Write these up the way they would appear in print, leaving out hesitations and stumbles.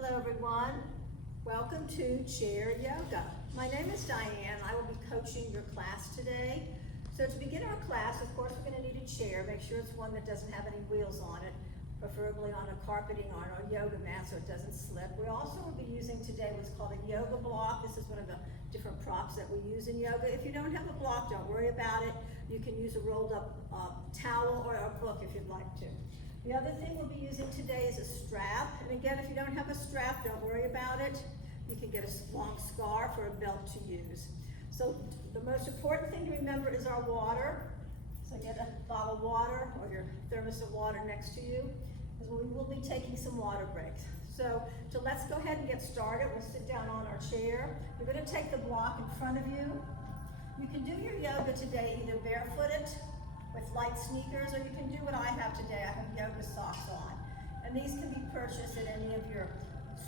Hello everyone, welcome to Chair Yoga. My name is Diane. I will be coaching your class today. So to begin our class, of course, we're going to need a chair. Make sure it's one that doesn't have any wheels on it, preferably on a carpeting or on a yoga mat so it doesn't slip. We also will be using today what's called a yoga block. This is one of the different props that we use in yoga. If you don't have a block, don't worry about it. You can use a rolled up towel or a book if you'd like to. The other thing we'll be using today is a strap. And again, if you don't have a strap, don't worry about it. You can get a long scarf or a belt to use. So the most important thing to remember is our water. So get a bottle of water or your thermos of water next to you, because we will be taking some water breaks. So let's go ahead and get started. We'll sit down on our chair. You're going to take the block in front of you. You can do your yoga today either barefooted with light sneakers, or you can do what I have today. I have yoga socks on. And these can be purchased at any of your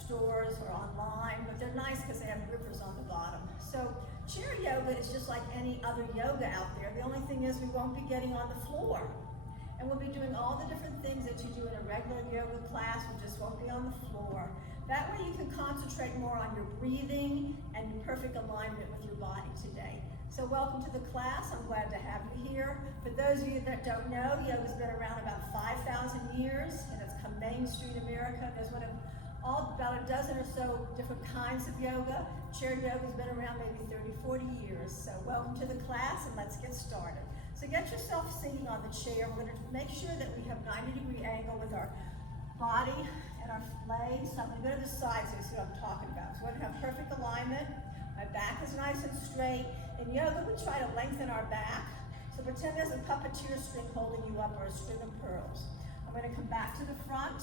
stores or online, but they're nice because they have grippers on the bottom. So chair yoga is just like any other yoga out there. The only thing is we won't be getting on the floor. And we'll be doing all the different things that you do in a regular yoga class. We just won't be on the floor. That way you can concentrate more on your breathing and your perfect alignment with your body today. So welcome to the class. I'm glad to have you here. For those of you that don't know, yoga's been around about 5,000 years, and it's come mainstream in America. There's about a dozen or so different kinds of yoga. Chair yoga's been around maybe 30, 40 years. So welcome to the class, and let's get started. So get yourself sitting on the chair. We're going to make sure that we have 90-degree angle with our body and our legs. So I'm going to go to the side so you see what I'm talking about. So we're going to have perfect alignment. My back is nice and straight. In yoga, we try to lengthen our back. So pretend there's a puppeteer string holding you up or a string of pearls. I'm going to come back to the front.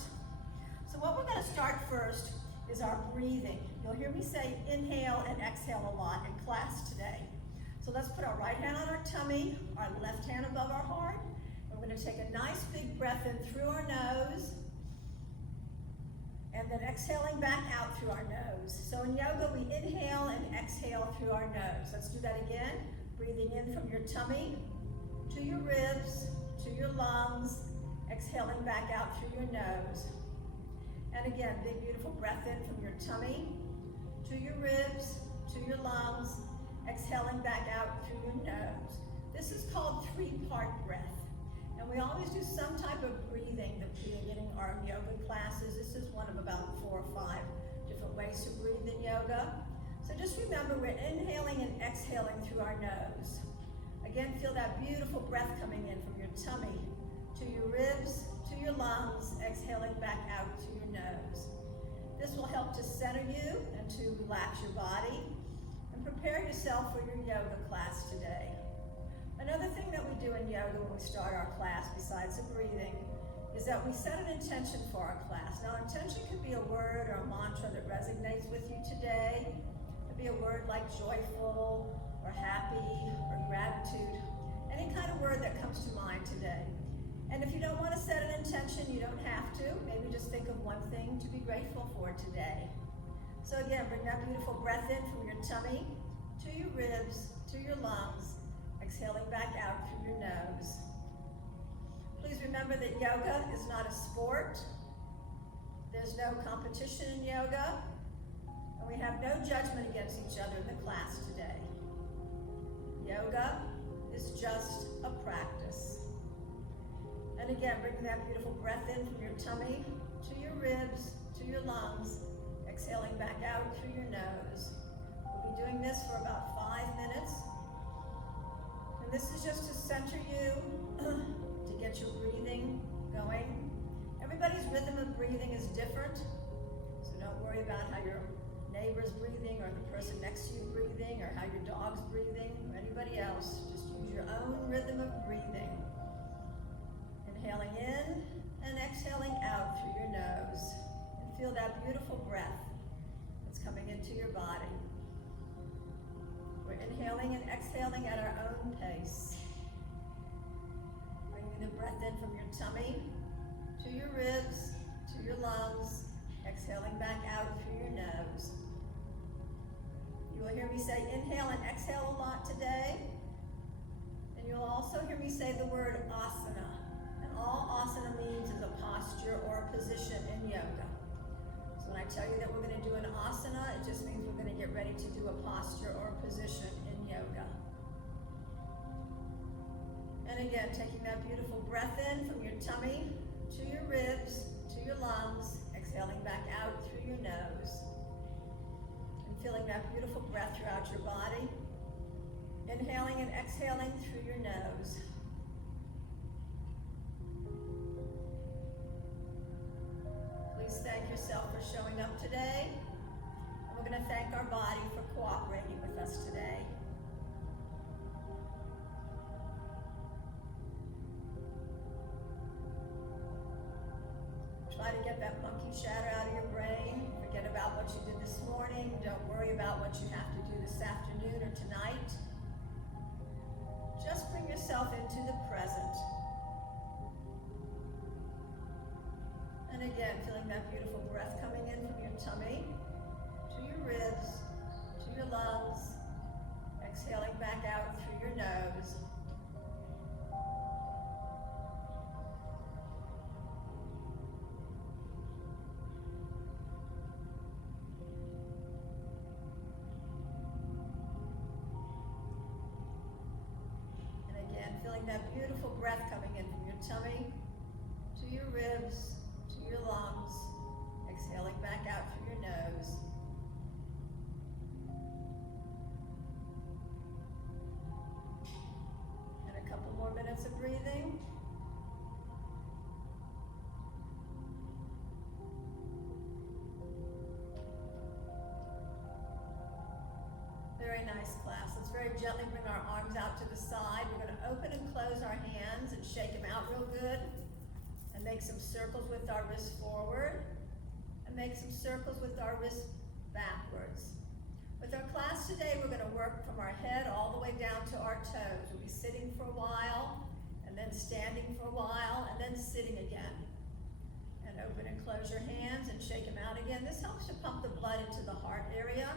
So what we're going to start first is our breathing. You'll hear me say inhale and exhale a lot in class today. So let's put our right hand on our tummy, our left hand above our heart. We're going to take a nice big breath in through our nose, and then exhaling back out through our nose. So in yoga, we inhale and exhale through our nose. Let's do that again. Breathing in from your tummy to your ribs, to your lungs, exhaling back out through your nose. And again, big beautiful breath in from your tummy to your ribs, to your lungs, exhaling back out through your nose. This is called three-part breath. And we always do some type of breathing at the beginning of our yoga classes. This is one of about 4 or 5 different ways to breathe in yoga. So just remember, we're inhaling and exhaling through our nose. Again, feel that beautiful breath coming in from your tummy to your ribs, to your lungs, exhaling back out to your nose. This will help to center you and to relax your body and prepare yourself for your yoga class today. Another thing that we do in yoga when we start our class, besides the breathing, is that we set an intention for our class. Now, intention could be a word or a mantra that resonates with you today. It could be a word like joyful or happy or gratitude, any kind of word that comes to mind today. And if you don't want to set an intention, you don't have to. Maybe just think of one thing to be grateful for today. So again, bring that beautiful breath in from your tummy to your ribs, to your lungs, exhaling back out through your nose. Please remember that yoga is not a sport. There's no competition in yoga. And we have no judgment against each other in the class today. Yoga is just a practice. And again, bring that beautiful breath in from your tummy to your ribs, to your lungs, exhaling back out through your nose. We'll be doing this for about 5 minutes. And this is just to center you, to get your breathing going. Everybody's rhythm of breathing is different, so don't worry about how your neighbor's breathing or the person next to you breathing or how your dog's breathing or anybody else. Just use your own rhythm of breathing. Inhaling in and exhaling out through your nose. And feel that beautiful breath that's coming into your body. We're inhaling and exhaling at our own pace. Bringing the breath in from your tummy to your ribs, to your lungs, exhaling back out through your nose. You will hear me say inhale and exhale a lot today. And you'll also hear me say the word asana. And all asana means is a posture or a position in yoga. So when I tell you that we're going to do an asana, it just means we're going to get ready to do a posture or a position in yoga. And again, taking that beautiful breath in from your tummy to your ribs, to your lungs, exhaling back out through your nose. And feeling that beautiful breath throughout your body. Inhaling and exhaling through your nose. Please thank yourself for showing up today. And we're going to thank our body for cooperating with us today. Try to get that monkey chatter out of your brain. Forget about what you did this morning. Don't worry about what you have to do this afternoon or tonight. Just bring yourself into the present. And again, feeling that beautiful breath coming in from your tummy to your ribs, to your lungs. Exhaling back out through your nose. Feeling that beautiful breath coming in from your tummy to your ribs, to your lungs, exhaling back out through your nose. And a couple more minutes of breathing. Very nice, class. Let's very gently bring our arms out to the side. We're going to open and close our hands and shake them out real good. And make some circles with our wrists forward. And make some circles with our wrists backwards. With our class today, we're going to work from our head all the way down to our toes. We'll be sitting for a while, and then standing for a while, and then sitting again. And open and close your hands and shake them out again. This helps to pump the blood into the heart area.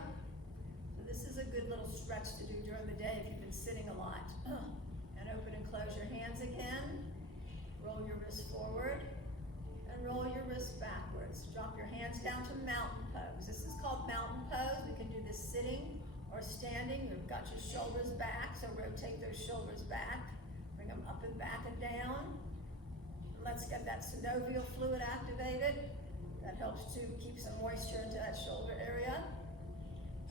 This is a good little stretch to do during the day if you've been sitting a lot. And open and close your hands again. Roll your wrists forward and roll your wrists backwards. Drop your hands down to mountain pose. This is called mountain pose. We can do this sitting or standing. You've got your shoulders back, so rotate those shoulders back. Bring them up and back and down. Let's get that synovial fluid activated. That helps to keep some moisture into that shoulder area.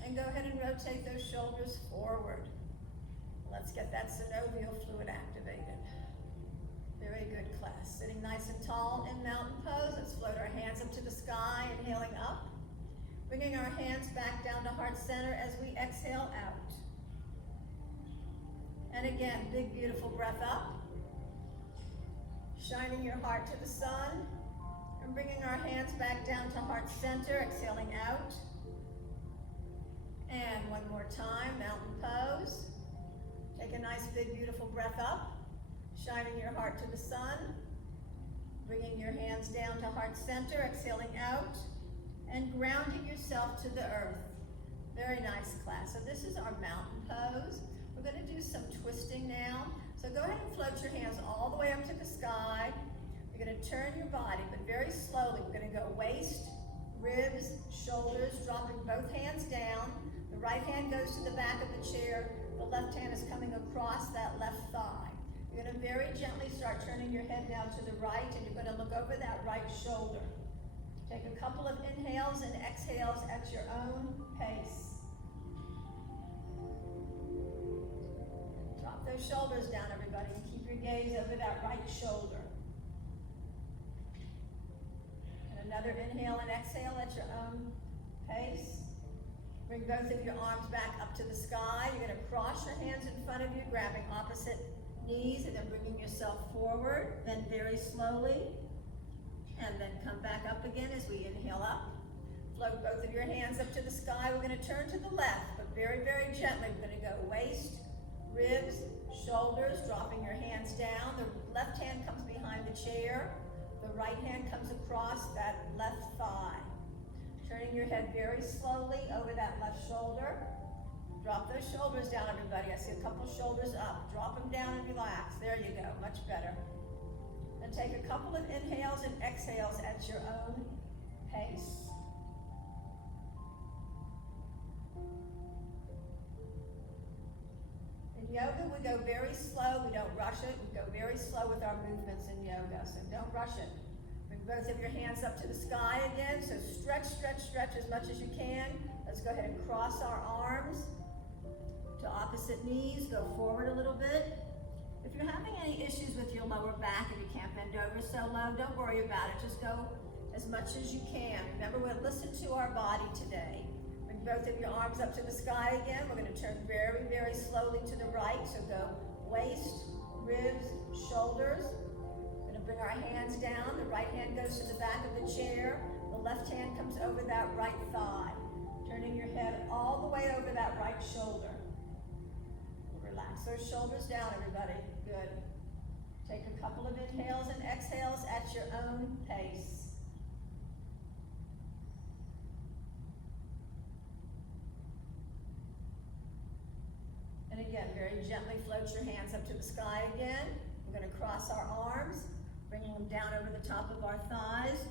And go ahead and rotate those shoulders forward. Let's get that synovial fluid activated. Very good, class. Sitting nice and tall in mountain pose. Let's float our hands up to the sky, inhaling up. Bringing our hands back down to heart center as we exhale out. And again, big, beautiful breath up. Shining your heart to the sun. And bringing our hands back down to heart center, exhaling out. And one more time, mountain pose. Take a nice, big, beautiful breath up. Shining your heart to the sun. Bringing your hands down to heart center, exhaling out. And grounding yourself to the earth. Very nice, class. So this is our mountain pose. We're going to do some twisting now. So go ahead and float your hands all the way up to the sky. You're going to turn your body, but very slowly. We're going to go waist, ribs, shoulders, dropping both hands down. The right hand goes to the back of the chair. The left hand is coming across that left thigh. You're going to very gently start turning your head now to the right, and you're going to look over that right shoulder. Take a couple of inhales and exhales at your own pace. Drop those shoulders down, everybody, and keep your gaze over that right shoulder. And another inhale and exhale at your own pace. Bring both of your arms back up to the sky. You're going to cross your hands in front of you, grabbing opposite knees, and then bringing yourself forward. Then very slowly, and then come back up again as we inhale up. Float both of your hands up to the sky. We're going to turn to the left, but very, very gently. We're going to go waist, ribs, shoulders, dropping your hands down. The left hand comes behind the chair. The right hand comes across that left thigh. Turning your head very slowly over that left shoulder. Drop those shoulders down, everybody. I see a couple shoulders up. Drop them down and relax. There you go, much better. And take a couple of inhales and exhales at your own pace. rush it. We go very slow with our movements in yoga, so don't rush it. Bring both of your hands up to the sky again, so stretch, stretch, stretch as much as you can. Let's go ahead and cross our arms to opposite knees. Go forward a little bit. If you're having any issues with your lower back and you can't bend over so low, don't worry about it. Just go as much as you can. Remember, we'll listen to our body today. Bring both of your arms up to the sky again. We're going to turn very, very slowly to the right. So go waist, ribs, shoulders. We're going to bring our hands down. The right hand goes to the back of the chair. The left hand comes over that right thigh. Turning your head all the way over that right shoulder. Relax those shoulders down, everybody. Good. Take a couple of inhales and exhales at your own pace. And again, very gently float your hands up to the sky again. We're going to cross our arms, bringing them down over the top of our thighs,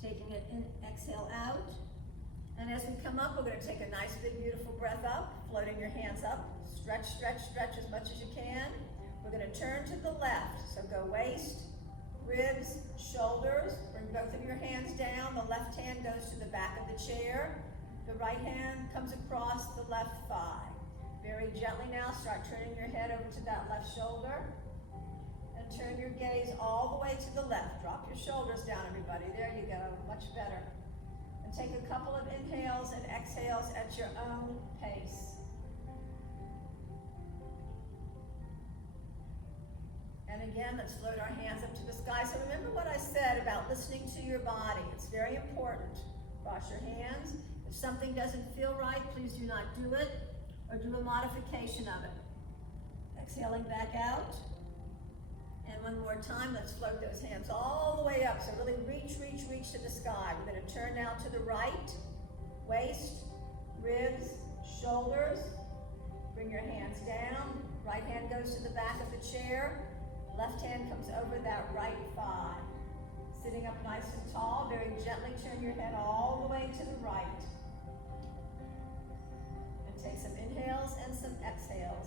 taking it in, exhale out. And as we come up, we're going to take a nice, big, beautiful breath up, floating your hands up. Stretch, stretch, stretch as much as you can. We're going to turn to the left. So go waist, ribs, shoulders. Bring both of your hands down. The left hand goes to the back of the chair. The right hand comes across the left thigh. Very gently now, start turning your head over to that left shoulder. And turn your gaze all the way to the left. Drop your shoulders down, everybody. There you go. Much better. And take a couple of inhales and exhales at your own pace. And again, let's float our hands up to the sky. So remember what I said about listening to your body. It's very important. Wash your hands. If something doesn't feel right, please do not do it or do a modification of it. Exhaling back out. And one more time, let's float those hands all the way up. So really reach, reach, reach to the sky. We're going to turn now to the right. Waist, ribs, shoulders. Bring your hands down. Right hand goes to the back of the chair. Left hand comes over that right thigh. Sitting up nice and tall, very gently turn your head all the way to the right. And take some inhales and some exhales.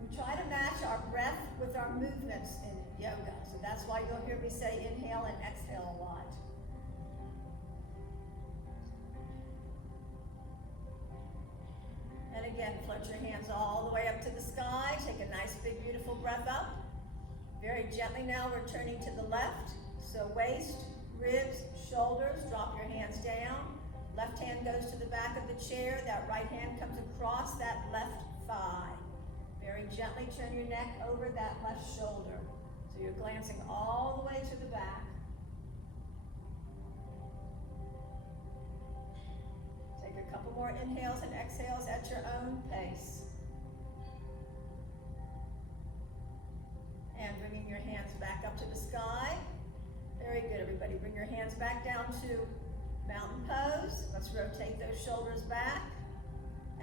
We try to match our breath with our movements in yoga. So that's why you'll hear me say inhale and exhale a lot. And again, float your hands all the way up to the sky. Take a nice, big, beautiful breath up. Very gently now, we're turning to the left. So waist, ribs, shoulders, drop your hands down. Left hand goes to the back of the chair. That right hand comes across that left thigh. Very gently turn your neck over that left shoulder. So you're glancing all the way to the back. Take a couple more inhales and exhales at your own pace. And bringing your hands back up to the sky. Very good, everybody. Bring your hands back down to mountain pose. Let's rotate those shoulders back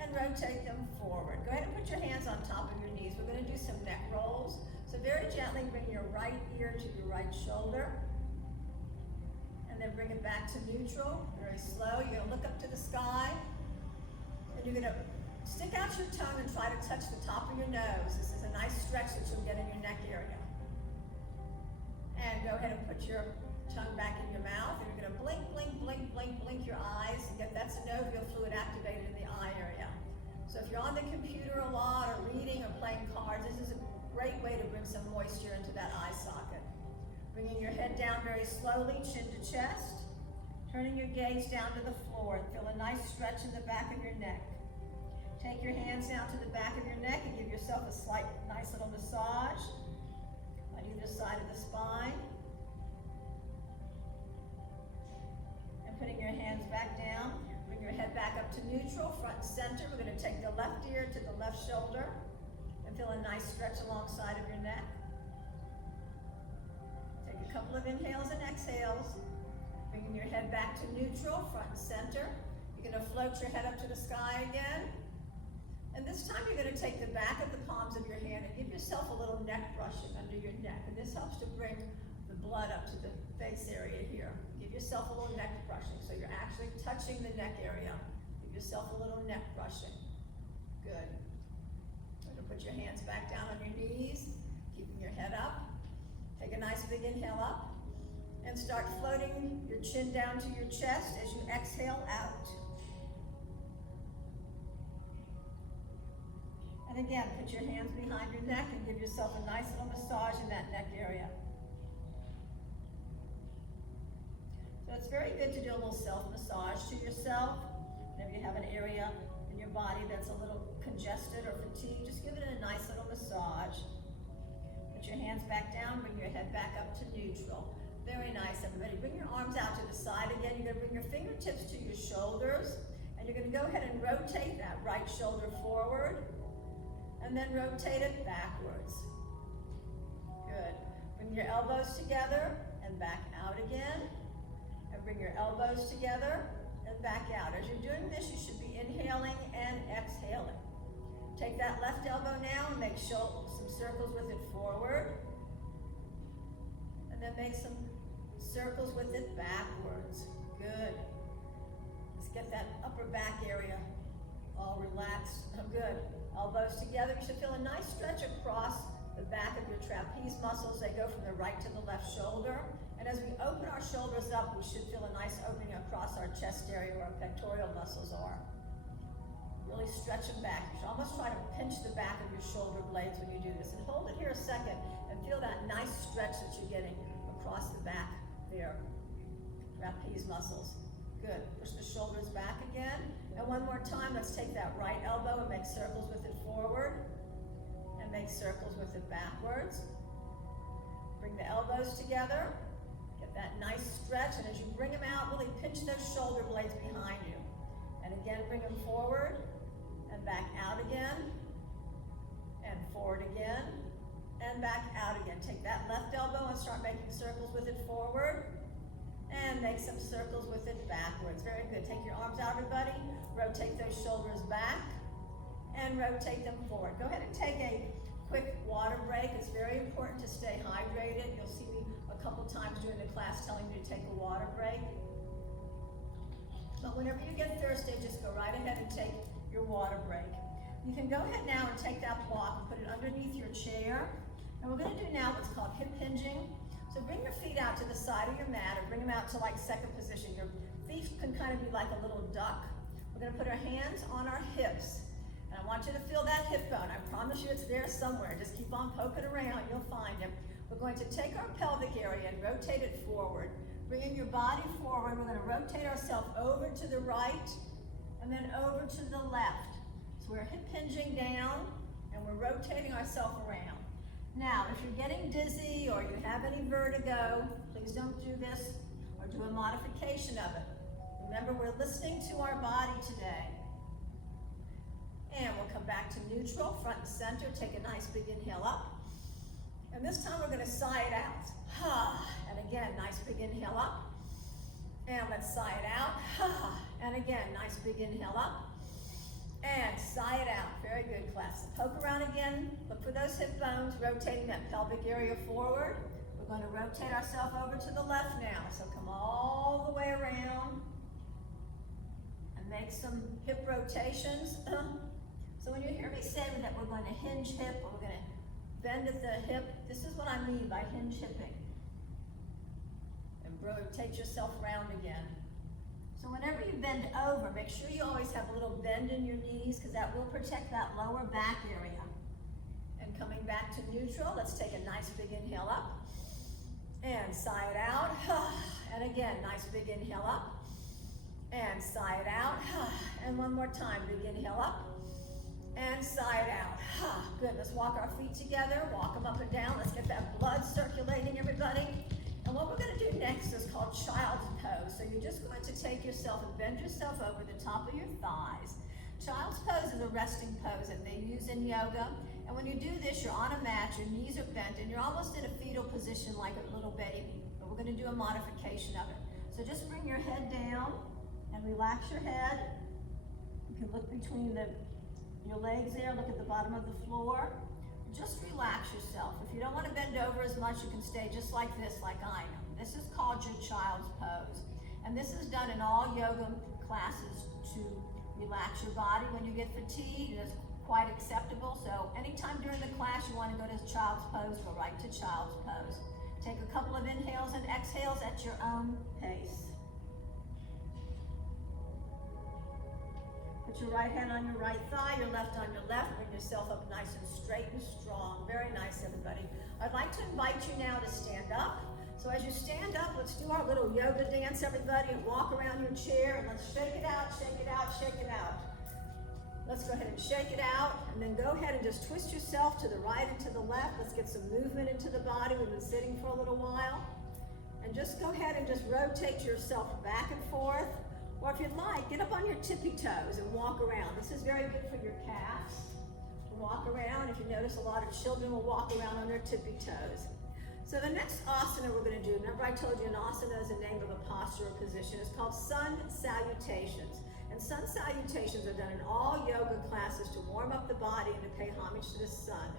and rotate them forward. Go ahead and put your hands on top of your knees. We're going to do some neck rolls. So very gently bring your right ear to your right shoulder. And then bring it back to neutral. Very slow. You're going to look up to the sky. And you're going to stick out your tongue and try to touch the top of your nose. This is a nice stretch that you'll get in your neck area. And go ahead and put your tongue back in your mouth. And you're going to blink, blink, blink, blink, blink your eyes and get that synovial fluid activated in the eye area. So if you're on the computer a lot or reading or playing cards, this is a great way to bring some moisture into that eye socket. Bringing your head down very slowly, chin to chest. Turning your gaze down to the floor and feel a nice stretch in the back of your neck. Take your hands down to the back of your neck and give yourself a slight, nice little massage on either side of the spine. And putting your hands back down, bring your head back up to neutral, front and center. We're going to take the left ear to the left shoulder and feel a nice stretch alongside of your neck. Take a couple of inhales and exhales, bringing your head back to neutral, front and center. You're going to float your head up to the sky again. And this time you're going to take the back of the palms of your hand and give yourself a little neck brushing under your neck. And this helps to bring the blood up to the face area here. Give yourself a little neck brushing so you're actually touching the neck area. Give yourself a little neck brushing. Good. I'm going to Put your hands back down on your knees, keeping your head up. Take a nice big inhale up and start floating your chin down to your chest as you exhale out. And again, put your hands behind your neck and give yourself a nice little massage in that neck area. So it's very good to do a little self-massage to yourself. If you have an area in your body that's a little congested or fatigued, just give it a nice little massage. Put your hands back down, bring your head back up to neutral. Very nice, everybody. Bring your arms out to the side again. You're gonna bring your fingertips to your shoulders, and you're gonna go ahead and rotate that right shoulder forward, and then rotate it backwards. Good. Bring your elbows together and back out again. And bring your elbows together and back out. As you're doing this, you should be inhaling and exhaling. Take that left elbow now and make some circles with it forward. And then make some circles with it backwards. Good. Let's get that upper back area all relaxed. Oh, good. Elbows together. You should feel a nice stretch across the back of your trapeze muscles. They go from the right to the left shoulder. And as we open our shoulders up, we should feel a nice opening across our chest area where our pectoral muscles are. Really stretch them back. You should almost try to pinch the back of your shoulder blades when you do this. And hold it here a second and feel that nice stretch that you're getting across the back there. Trapeze muscles. Good. Push the shoulders back again. And one more time, let's take that right elbow and make circles with it forward. And make circles with it backwards. Bring the elbows together. Get that nice stretch. And as you bring them out, really pinch those shoulder blades behind you. And again, bring them forward. And back out again. And forward again. And back out again. Take that left elbow and start making circles with it forward. And make some circles with it backwards. Very good. Take your arms out, everybody. Rotate those shoulders back. And rotate them forward. Go ahead and take a quick water break. It's very important to stay hydrated. You'll see me a couple times during the class telling you to take a water break. But whenever you get thirsty, just go right ahead and take your water break. You can go ahead now and take that block and put it underneath your chair. And we're going to do now what's called hip hinging. So bring your feet out to the side of your mat or bring them out to like second position. Your feet can kind of be like a little duck. We're going to put our hands on our hips. And I want you to feel that hip bone. I promise you it's there somewhere. Just keep on poking around, you'll find it. We're going to take our pelvic area and rotate it forward. Bringing your body forward, we're going to rotate ourselves over to the right and then over to the left. So we're hip hinging down and we're rotating ourselves around. Now, if you're getting dizzy or you have any vertigo, please don't do this or do a modification of it. Remember, we're listening to our body today. And we'll come back to neutral, front and center. Take a nice big inhale up. And this time we're going to sigh it out. And again, nice big inhale up. And let's sigh it out. And again, nice big inhale up. And sigh it out. Very good, class. Poke around again. Look for those hip bones, rotating that pelvic area forward. We're going to rotate ourselves over to the left now. So come all the way around. And make some hip rotations. So when you hear me say that we're going to hinge hip, or we're going to bend at the hip, this is what I mean by hinge hipping. And rotate yourself around again. So whenever you bend over, make sure you always have a little bend in your knees because that will protect that lower back area. And coming back to neutral, let's take a nice big inhale up. And sigh it out. And again, nice big inhale up. And sigh it out. And one more time, big inhale up. And sigh it out. Good, let's walk our feet together, walk them up and down. Let's get that blood circulating, everybody. And what we're going to do next is called child's pose. So you're just going to take yourself and bend yourself over the top of your thighs. Child's pose is a resting pose that they use in yoga. And when you do this, you're on a mat, your knees are bent, and you're almost in a fetal position like a little baby. But we're going to do a modification of it. So just bring your head down and relax your head. You can look between your legs there, look at the bottom of the floor. Just relax yourself. If you don't want to bend over as much, you can stay just like this, like I am. This is called your child's pose. And this is done in all yoga classes to relax your body when you get fatigued. There's quite acceptable. So anytime during the class you want to go to child's pose, go right to child's pose. Take a couple of inhales and exhales at your own pace. Put your right hand on your right thigh, your left on your left. Bring yourself up nice and straight and strong. Very nice, everybody. I'd like to invite you now to stand up. So as you stand up, let's do our little yoga dance, everybody, and walk around your chair, and let's shake it out, shake it out, shake it out. Let's go ahead and shake it out, and then go ahead and just twist yourself to the right and to the left. Let's get some movement into the body. We've been sitting for a little while. And just go ahead and just rotate yourself back and forth. Or if you'd like, get up on your tippy toes and walk around. This is very good for your calves. Walk around. If you notice, a lot of children will walk around on their tippy toes. So the next asana we're going to do, remember I told you an asana is the name of a posture or position, is called sun salutations. And sun salutations are done in all yoga classes to warm up the body and to pay homage to the sun.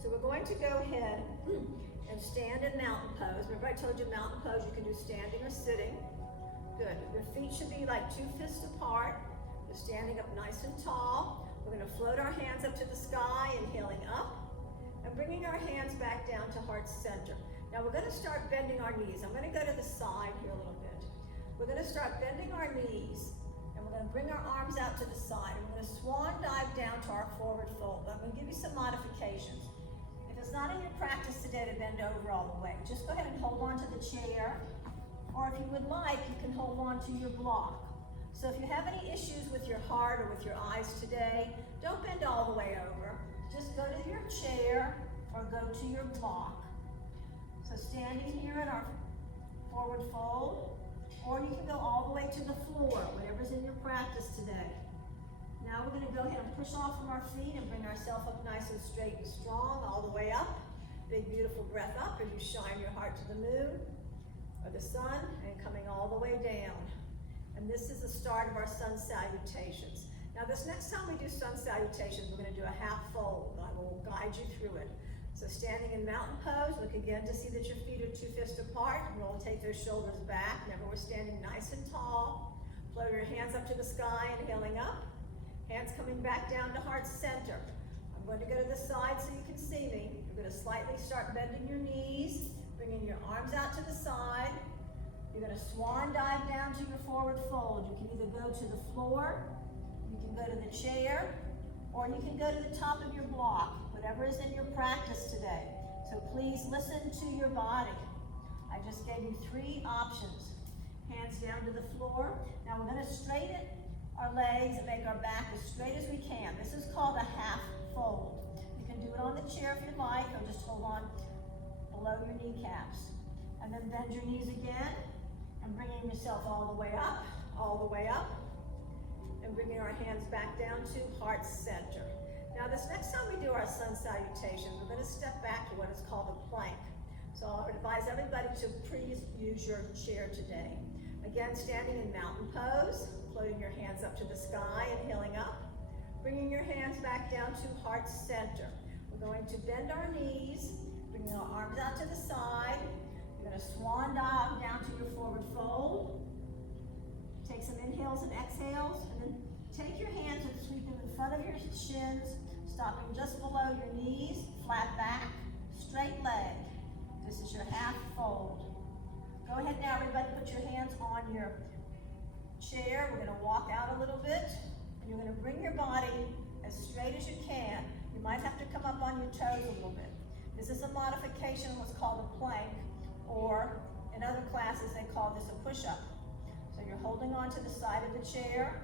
So we're going to go ahead and stand in mountain pose. Remember I told you mountain pose you can do standing or sitting. Good. Your feet should be like 2 fists apart. We're standing up nice and tall. We're going to float our hands up to the sky, inhaling up, and bringing our hands back down to heart center. Now we're going to start bending our knees. I'm going to go to the side here a little bit. We're going to start bending our knees, and we're going to bring our arms out to the side. And we're going to swan dive down to our forward fold. I'm going to give you some modifications. If it's not in your practice today to bend over all the way, just go ahead and hold on to the chair. Or if you would like, you can hold on to your block. So if you have any issues with your heart or with your eyes today, don't bend all the way over. Just go to your chair or go to your block. So standing here in our forward fold, or you can go all the way to the floor, whatever's in your practice today. Now we're going to go ahead and push off from our feet and bring ourselves up nice and straight and strong, all the way up. Big, beautiful breath up as you shine your heart to the moon or the sun, and coming all the way down. And this is the start of our sun salutations. Now this next time we do sun salutations, we're going to do a half fold. I will guide you through it. So standing in mountain pose, look again to see that your feet are 2 fists apart. Rotate those shoulders back. Remember, we're standing nice and tall. Float your hands up to the sky, inhaling up. Hands coming back down to heart center. I'm going to go to the side so you can see me. You're going to slightly start bending your knees, bringing your arms out to the side. You're going to swan dive down to your forward fold. You can either go to the floor, you can go to the chair, or you can go to the top of your block, whatever is in your practice today. So please listen to your body. I just gave you 3 options. Hands down to the floor. Now we're going to straighten our legs and make our back as straight as we can. This is called a half fold. You can do it on the chair if you'd like, or just hold on below your kneecaps. And then bend your knees again, and bringing yourself all the way up, and bringing our hands back down to heart center. Now this next time we do our sun salutations, we're going to step back to what is called a plank. So I would advise everybody to please use your chair today. Again, standing in mountain pose, floating your hands up to the sky, inhaling up, bringing your hands back down to heart center. We're going to bend our knees, bringing our arms out to the side. You're going to swan dive down to your forward fold. Take some inhales and exhales, and then take your hands and sweep them in front of your shins, stopping just below your knees, flat back, straight leg. This is your half fold. Go ahead now, everybody, put your hands on your chair. We're going to walk out a little bit, and you're going to bring your body as straight as you can. You might have to come up on your toes a little bit. This is a modification of what's called a plank, or in other classes they call this a push-up. So you're holding on to the side of the chair.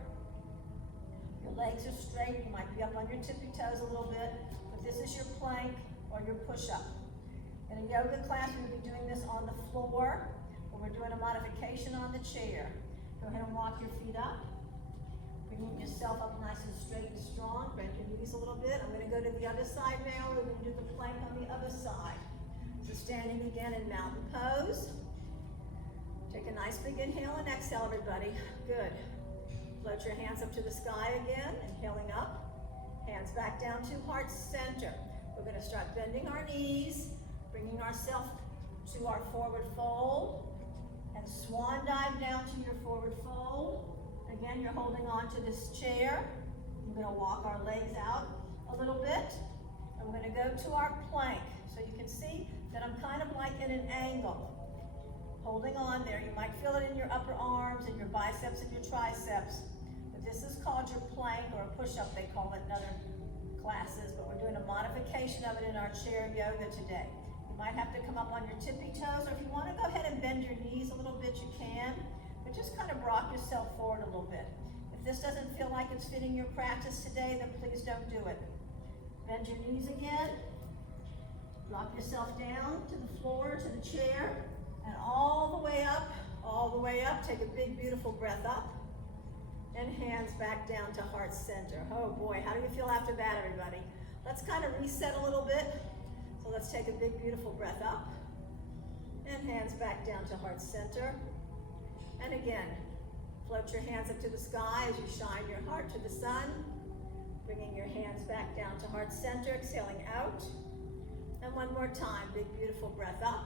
Your legs are straight. You might be up on your tippy toes a little bit, but this is your plank or your push-up. In a yoga class, we'll be doing this on the floor, or we're doing a modification on the chair. Go ahead and walk your feet up, bringing yourself up nice and straight and strong. Bend your knees a little bit. I'm going to go to the other side now. We're going to do the plank on the other side. So standing again in mountain pose. Take a nice big inhale and exhale, everybody. Good. Float your hands up to the sky again, inhaling up. Hands back down to heart center. We're going to start bending our knees, bringing ourselves to our forward fold, and swan dive down to your forward fold. Again, you're holding on to this chair. We're going to walk our legs out a little bit, and we're gonna go to our plank. So you can see that I'm kind of like in an angle, holding on there. You might feel it in your upper arms and your biceps and your triceps, but this is called your plank, or a push-up they call it in other classes, but we're doing a modification of it in our chair yoga today. You might have to come up on your tippy toes, or if you want to go ahead and bend your knees a little bit, you can, but just kind of rock yourself forward a little bit. If this doesn't feel like it's fitting your practice today, then please don't do it. Bend your knees again, drop yourself down to the floor, to the chair, and all the way up, take a big, beautiful breath up, and hands back down to heart center. Oh boy, how do you feel after that, everybody? Let's kind of reset a little bit. So let's take a big, beautiful breath up, and hands back down to heart center. And again, float your hands up to the sky as you shine your heart to the sun, bringing your hands back down to heart center, exhaling out. And one more time, big, beautiful breath up,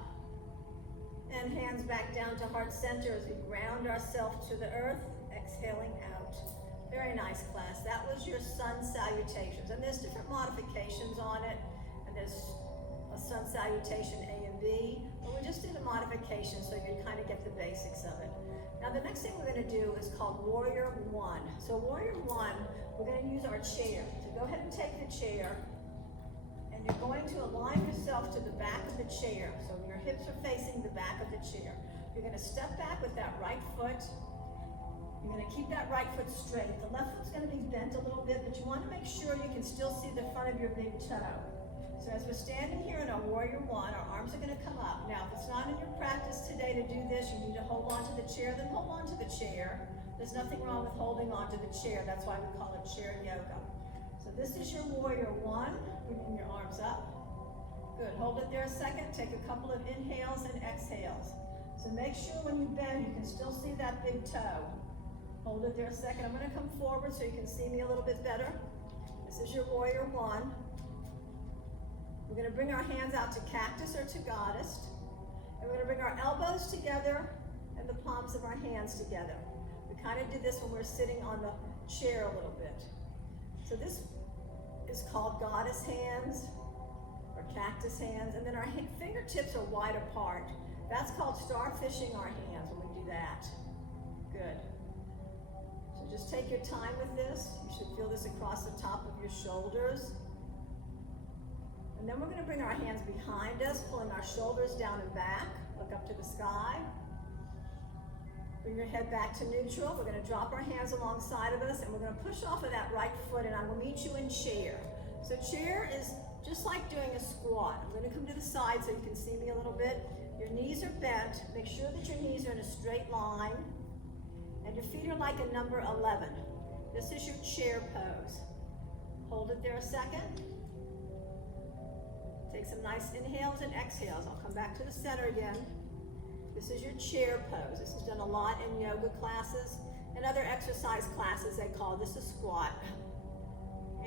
and hands back down to heart center as we ground ourselves to the earth, exhaling out. Very nice, class. That was your sun salutations. And there's different modifications on it, and there's a sun salutation A and B, but we just did a modification so you kind of get the basics of it. Now the next thing we're going to do is called Warrior One. So Warrior One, we're going to use our chair. So go ahead and take the chair, and you're going to align yourself to the back of the chair. So your hips are facing the back of the chair. You're going to step back with that right foot. You're going to keep that right foot straight. The left foot's going to be bent a little bit, but you want to make sure you can still see the front of your big toe. So as we're standing here in our Warrior One, our arms are going to come up. Now, if it's not in your practice today to do this, you need to hold on to the chair, then hold on to the chair. There's nothing wrong with holding on to the chair. That's why we call it chair yoga. So this is your Warrior One, bringing your arms up. Good, hold it there a second. Take a couple of inhales and exhales. So make sure when you bend, you can still see that big toe. Hold it there a second. I'm going to come forward so you can see me a little bit better. This is your Warrior One. We're going to bring our hands out to cactus or to goddess. And we're going to bring our elbows together and the palms of our hands together. We kind of did this when we were sitting on the chair a little bit. So this is called goddess hands or cactus hands. And then our fingertips are wide apart. That's called starfishing our hands when we do that. Good. So just take your time with this. You should feel this across the top of your shoulders. And then we're going to bring our hands behind us, pulling our shoulders down and back. Look up to the sky. Bring your head back to neutral. We're going to drop our hands alongside of us, and we're going to push off of that right foot, and I will meet you in chair. So chair is just like doing a squat. I'm going to come to the side so you can see me a little bit. Your knees are bent. Make sure that your knees are in a straight line, and your feet are like a number 11. This is your chair pose. Hold it there a second. Take some nice inhales and exhales. I'll come back to the center again. This is your chair pose. This is done a lot in yoga classes and other exercise classes. They call this a squat.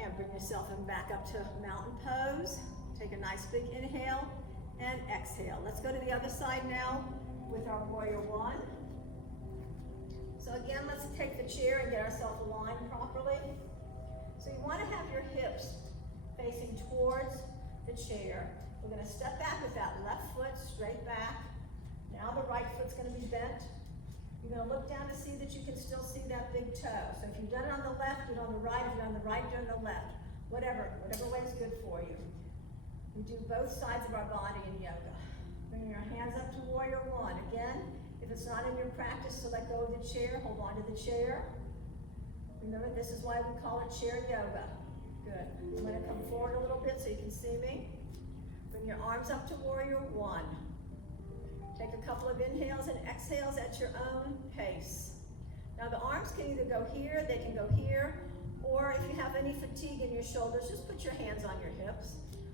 And bring yourself back up to mountain pose. Take a nice big inhale and exhale. Let's go to the other side now with our Warrior One. So again, let's take the chair and get ourselves aligned properly. So you want to have your hips facing towards the chair. We're going to step back with that left foot straight back. Now the right foot's going to be bent. You're going to look down to see that you can still see that big toe. So if you've done it on the left, do it on the right. If you've done it on the right, do it on the left. Whatever way is good for you. We do both sides of our body in yoga. Bring your hands up to Warrior One. Again, if it's not in your practice to let go of the chair, hold on to the chair. Remember, this is why we call it chair yoga. Good. I'm going to come forward a little bit so you can see me. Bring your arms up to Warrior One. Take a couple of inhales and exhales at your own pace. Now the arms can either go here, they can go here, or if you have any fatigue in your shoulders, just put your hands on your hips.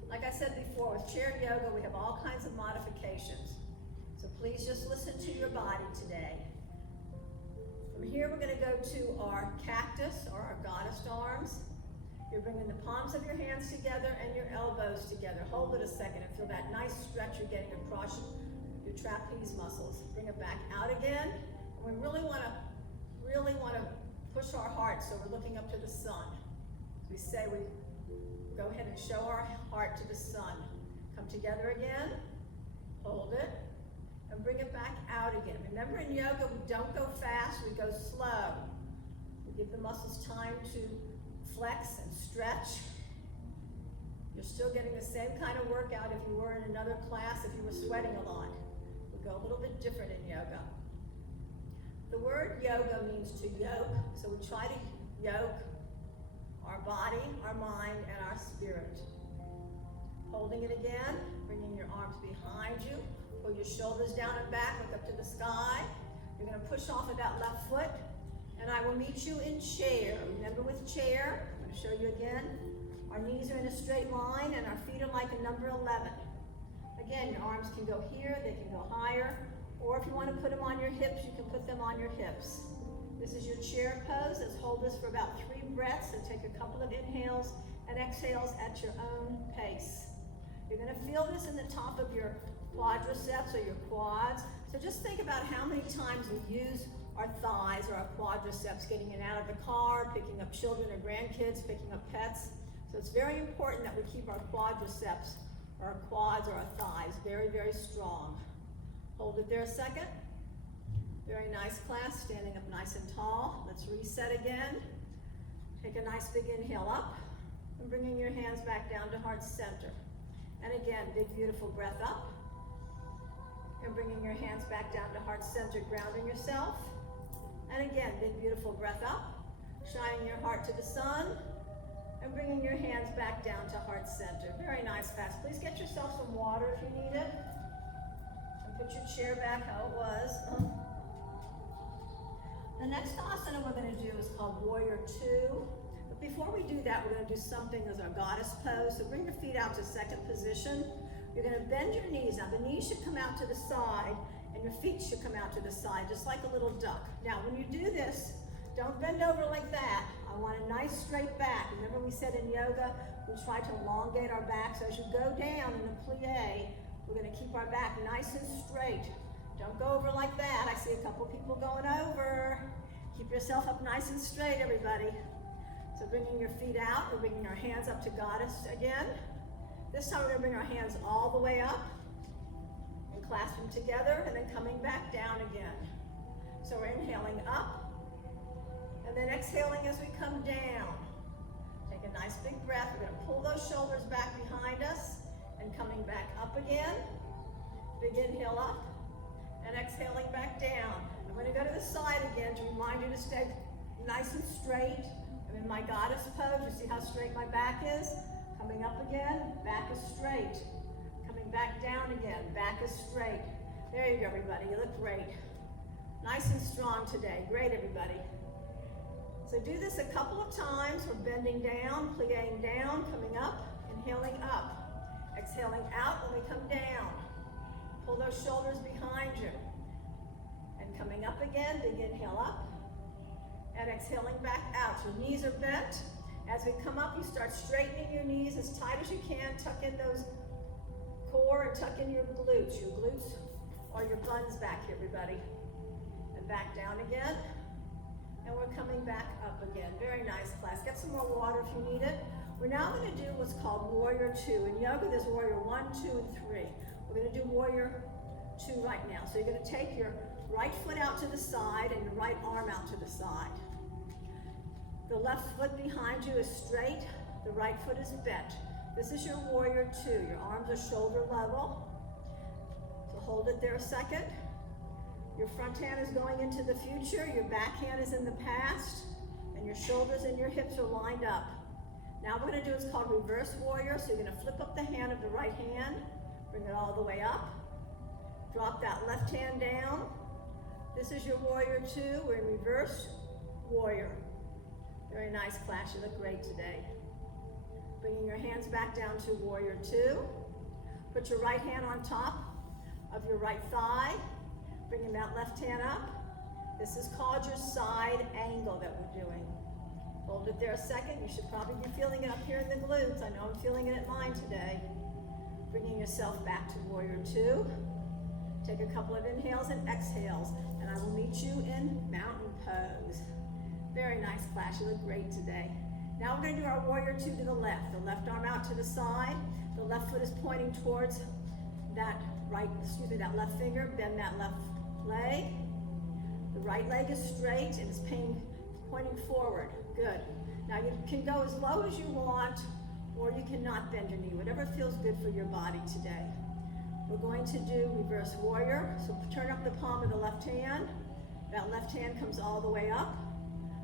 Like I said before, with chair yoga, we have all kinds of modifications. So please just listen to your body today. From here, we're going to go to our cactus or our goddess arms. You're bringing the palms of your hands together and your elbows together. Hold it a second and feel that nice stretch you're getting across your trapeze muscles. Bring it back out again. And we really want to push our heart so we're looking up to the sun. As we say, we Go ahead and show our heart to the sun. Come together again, hold it, and bring it back out again. Remember, in yoga, we don't go fast, we go slow. We give the muscles time to flex and stretch. You're still getting the same kind of workout if you were in another class, if you were sweating a lot. We go a little bit different in yoga. The word yoga means to yoke, so we try to yoke our body, our mind, and our spirit. Holding it again, bringing your arms behind you, pull your shoulders down and back, look up to the sky. You're going to push off of that left foot, and I will meet you in chair. Remember, with chair, I'm going to show you again. Our knees are in a straight line, and our feet are like a number 11. Again, your arms can go here, they can go higher, or if you want to put them on your hips, you can put them on your hips. This is your chair pose. Let's hold this for about 3 breaths and take a couple of inhales and exhales at your own pace. You're going to feel this in the top of your quadriceps or your quads. So just think about how many times we use our thighs or our quadriceps getting in and out of the car, picking up children or grandkids, picking up pets. So it's very important that we keep our quadriceps or our quads or our thighs very, very strong. Hold it there a second. Very nice class, standing up nice and tall. Let's reset again. Take a nice big inhale up and bringing your hands back down to heart center. And again, big beautiful breath up and bringing your hands back down to heart center, grounding yourself. And again, big beautiful breath up, shining your heart to the sun and bringing your hands back down to heart center. Very nice class. Please get yourself some water if you need it. And put your chair back how it was. The next asana we're going to do is called Warrior 2. But before we do that, we're going to do something as our goddess pose. So bring your feet out to second position. You're going to bend your knees. Now the knees should come out to the side and your feet should come out to the side, just like a little duck. Now when you do this, don't bend over like that. I want a nice straight back. Remember we said in yoga, we try to elongate our back. So as you go down in the plie, we're going to keep our back nice and straight. Don't go over like that. I see a couple people going over. Keep yourself up nice and straight, everybody. So bringing your feet out, we're bringing our hands up to goddess again. This time we're going to bring our hands all the way up and clasp them together and then coming back down again. So we're inhaling up and then exhaling as we come down. Take a nice big breath. We're going to pull those shoulders back behind us and coming back up again. Big inhale up. And exhaling back down. I'm going to go to the side again to remind you to stay nice and straight. I'm in my goddess pose. You see how straight my back is? Coming up again, back is straight. Coming back down again, back is straight. There you go, everybody. You look great. Nice and strong today. Great, everybody. So do this a couple of times. We're bending down, plieing down, coming up, inhaling up. Exhaling out when we come down. Pull those shoulders behind you. And coming up again, big inhale up. And exhaling back out. Your knees are bent. As we come up, you start straightening your knees as tight as you can. Tuck in those core and tuck in your glutes. Your glutes or your buns back here, everybody. And back down again. And we're coming back up again. Very nice class. Get some more water if you need it. We're now going to do what's called Warrior 2. In yoga, there's Warrior 1, 2, and 3. We're going to do Warrior 2 right now. So you're going to take your right foot out to the side and your right arm out to the side. The left foot behind you is straight. The right foot is bent. This is your Warrior 2. Your arms are shoulder level. So hold it there a second. Your front hand is going into the future. Your back hand is in the past. And your shoulders and your hips are lined up. Now what we're going to do is called Reverse Warrior. So you're going to flip up the hand of the right hand. Bring it all the way up. Drop that left hand down. This is your Warrior 2. We're in Reverse Warrior. Very nice class. You look great today. Bringing your hands back down to Warrior 2. Put your right hand on top of your right thigh. Bringing that left hand up. This is called your side angle that we're doing. Hold it there a second. You should probably be feeling it up here in the glutes. I know I'm feeling it at mine today. Bringing yourself back to Warrior 2. Take a couple of inhales and exhales, and I will meet you in mountain pose. Very nice class. You look great today. Now we're going to do our warrior two to the left. The left arm out to the side. The left foot is pointing towards that left finger. Bend that left leg. The right leg is straight and is pointing forward. Good. Now you can go as low as you want, or you cannot bend your knee, whatever feels good for your body today. We're going to do reverse warrior. So turn up the palm of the left hand. That left hand comes all the way up.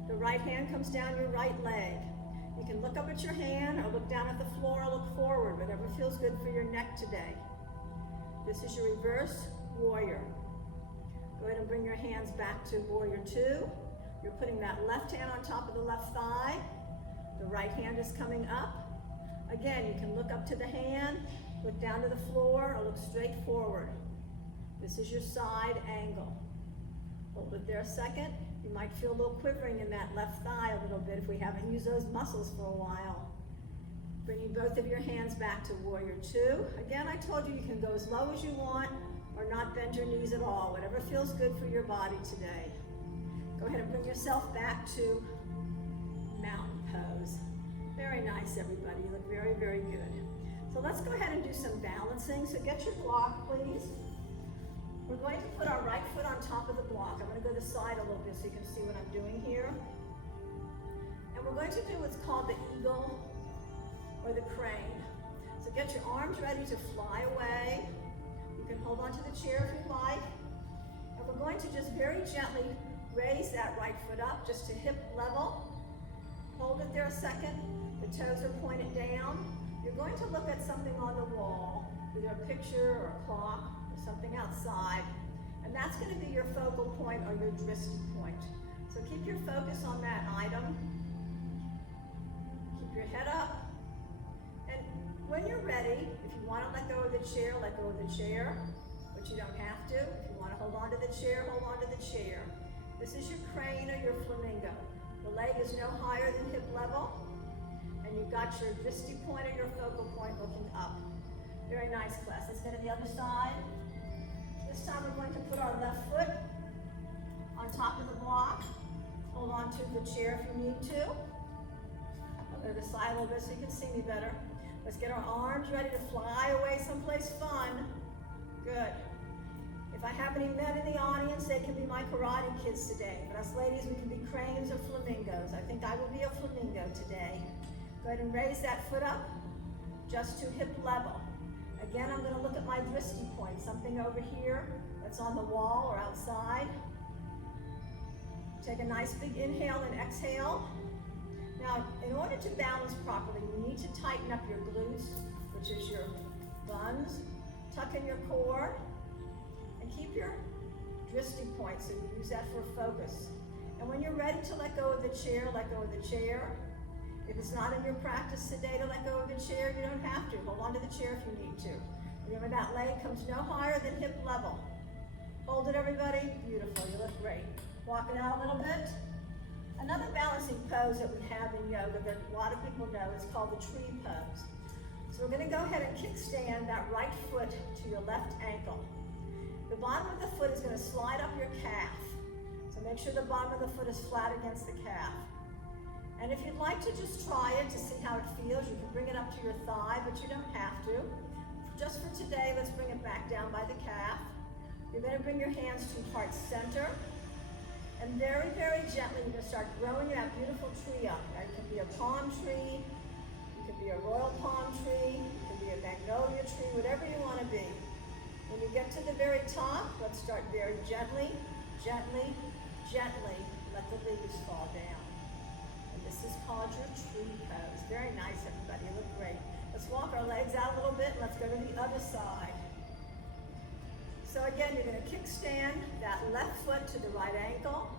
The right hand comes down your right leg. You can look up at your hand or look down at the floor or look forward, whatever feels good for your neck today. This is your reverse warrior. Go ahead and bring your hands back to warrior two. You're putting that left hand on top of the left thigh. The right hand is coming up. Again, you can look up to the hand, look down to the floor, or look straight forward. This is your side angle. Hold it there a second. You might feel a little quivering in that left thigh a little bit if we haven't used those muscles for a while. Bringing both of your hands back to warrior two. Again, I told you you can go as low as you want or not bend your knees at all, whatever feels good for your body today. Go ahead and bring yourself back to mountain pose. Very nice, everybody. You look very, very good. So let's go ahead and do some balancing. So get your block, please. We're going to put our right foot on top of the block. I'm going to go to the side a little bit so you can see what I'm doing here. And we're going to do what's called the eagle or the crane. So get your arms ready to fly away. You can hold onto the chair if you like. And we're going to just very gently raise that right foot up just to hip level. Hold it there a second. The toes are pointed down. You're going to look at something on the wall, either a picture or a clock or something outside. And that's going to be your focal point or your drishti point. So keep your focus on that item. Keep your head up. And when you're ready, if you want to let go of the chair, let go of the chair, but you don't have to. If you want to hold on to the chair, hold on to the chair. This is your crane or your flamingo. The leg is no higher than hip level, and you've got your drishti point or your focal point looking up. Very nice, class. Let's go to the other side. This time we're going to put our left foot on top of the block. Hold on to the chair if you need to. I'll go to the side a little bit so you can see me better. Let's get our arms ready to fly away someplace fun. Good. If I have any men in the audience, they can be my karate kids today. But us ladies, we can be cranes or flamingos. I think I will be a flamingo today. Go ahead and raise that foot up just to hip level. Again, I'm going to look at my drishti point, something over here that's on the wall or outside. Take a nice big inhale and exhale. Now, in order to balance properly, you need to tighten up your glutes, which is your buns. Tuck in your core. Keep your drishti point, so you use that for focus. And when you're ready to let go of the chair, let go of the chair. If it's not in your practice today to let go of the chair, you don't have to. Hold on to the chair if you need to. Remember that leg comes no higher than hip level. Hold it, everybody. Beautiful. You look great. Walk it out a little bit. Another balancing pose that we have in yoga that a lot of people know is called the tree pose. So we're going to go ahead and kickstand that right foot to your left ankle. The bottom of the foot is going to slide up your calf. So make sure the bottom of the foot is flat against the calf. And if you'd like to just try it to see how it feels, you can bring it up to your thigh, but you don't have to. Just for today, let's bring it back down by the calf. You're going to bring your hands to heart center. And very, very gently, you're going to start growing that beautiful tree up. Now, it can be a palm tree, it can be a royal palm tree, it can be a magnolia tree, whatever you want to be. When you get to the very top, let's start very gently, gently, gently, let the leaves fall down. And this is called your tree pose. Very nice, everybody. You look great. Let's walk our legs out a little bit, and let's go to the other side. So again, you're going to kickstand that left foot to the right ankle.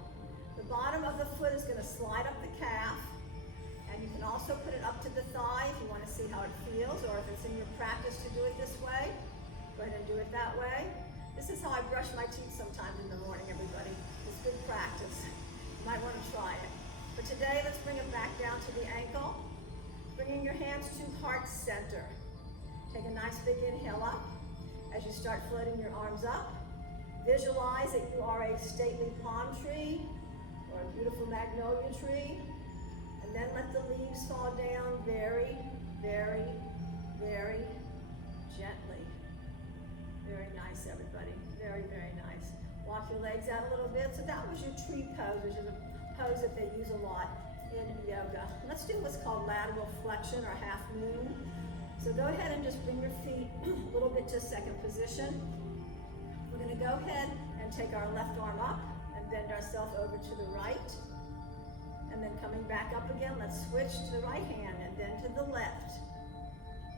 The bottom of the foot is going to slide up the calf. And you can also put it up to the thigh if you want to see how it feels, or if it's in your practice to do it this way. Go ahead and do it that way. This is how I brush my teeth sometimes in the morning, everybody. It's good practice. You might want to try it. But today, let's bring it back down to the ankle. Bringing your hands to heart center. Take a nice big inhale up. As you start floating your arms up, visualize that you are a stately palm tree or a beautiful magnolia tree. And then let the leaves fall down very, very, very gently. Very nice, everybody. Very, very nice. Walk your legs out a little bit. So that was your tree pose, which is a pose that they use a lot in yoga. Let's do what's called lateral flexion or half moon. So go ahead and just bring your feet a little bit to second position. We're going to go ahead and take our left arm up and bend ourselves over to the right. And then coming back up again, let's switch to the right hand and then to the left.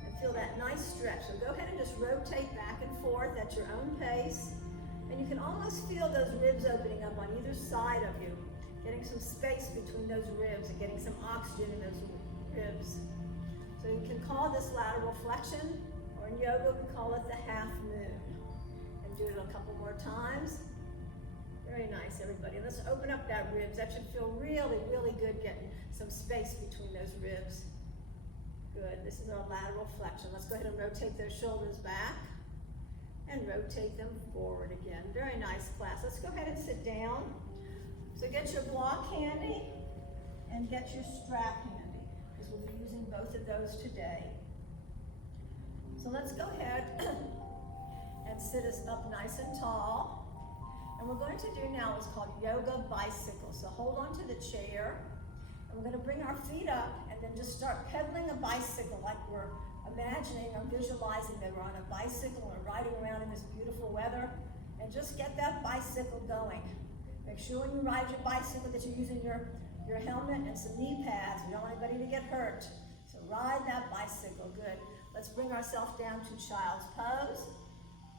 And feel that nice stretch. So go ahead and just rotate back and forth at your own pace. And you can almost feel those ribs opening up on either side of you, getting some space between those ribs and getting some oxygen in those ribs. So you can call this lateral flexion, or in yoga we call it the half moon. And do it a couple more times. Very nice, everybody. Let's open up that ribs. That should feel really, really good getting some space between those ribs. Good. This is our lateral flexion. Let's go ahead and rotate those shoulders back and rotate them forward again. Very nice, class. Let's go ahead and sit down. So get your block handy and get your strap handy, because we'll be using both of those today. So let's go ahead and sit us up nice and tall. And we're going to do now what's called yoga bicycle. So hold on to the chair, and we're going to bring our feet up and then just start pedaling a bicycle like we're imagining or visualizing that we're on a bicycle and riding around in this beautiful weather, and just get that bicycle going. Make sure when you ride your bicycle that you're using your helmet and some knee pads. You don't want anybody to get hurt. So ride that bicycle. Good. Let's bring ourselves down to child's pose.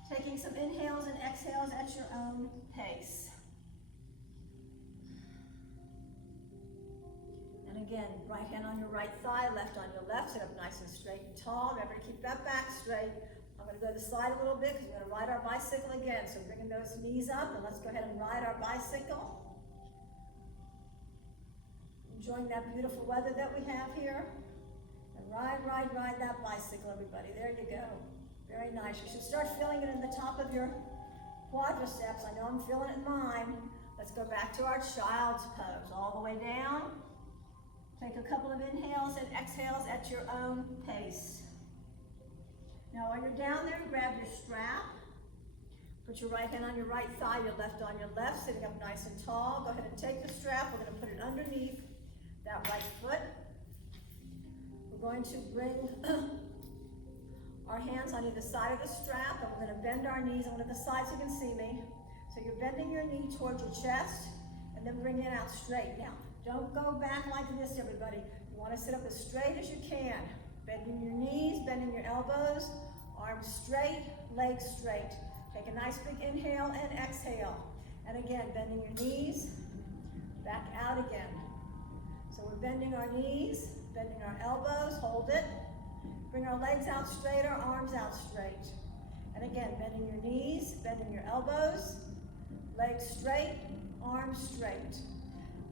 Taking some inhales and exhales at your own pace. And again, right hand on your right thigh, left on your left. Sit up nice and straight and tall. Remember to keep that back straight. I'm going to go to the side a little bit because we're going to ride our bicycle again. So bringing those knees up, and let's go ahead and ride our bicycle. Enjoying that beautiful weather that we have here. And ride that bicycle, everybody. There you go. Very nice. You should start feeling it in the top of your quadriceps. I know I'm feeling it in mine. Let's go back to our child's pose. All the way down. Take a couple of inhales and exhales at your own pace. Now while you're down there, grab your strap. Put your right hand on your right thigh, your left on your left, sitting up nice and tall. Go ahead and take the strap. We're going to put it underneath that right foot. We're going to bring our hands on either side of the strap, and we're going to bend our knees on one of the sides so you can see me. So you're bending your knee towards your chest, and then bringing it out straight. Now, don't go back like this, everybody. You want to sit up as straight as you can. Bending your knees, bending your elbows, arms straight, legs straight. Take a nice big inhale and exhale. And again, bending your knees, back out again. So we're bending our knees, bending our elbows, hold it. Bring our legs out straight, our arms out straight. And again, bending your knees, bending your elbows, legs straight, arms straight.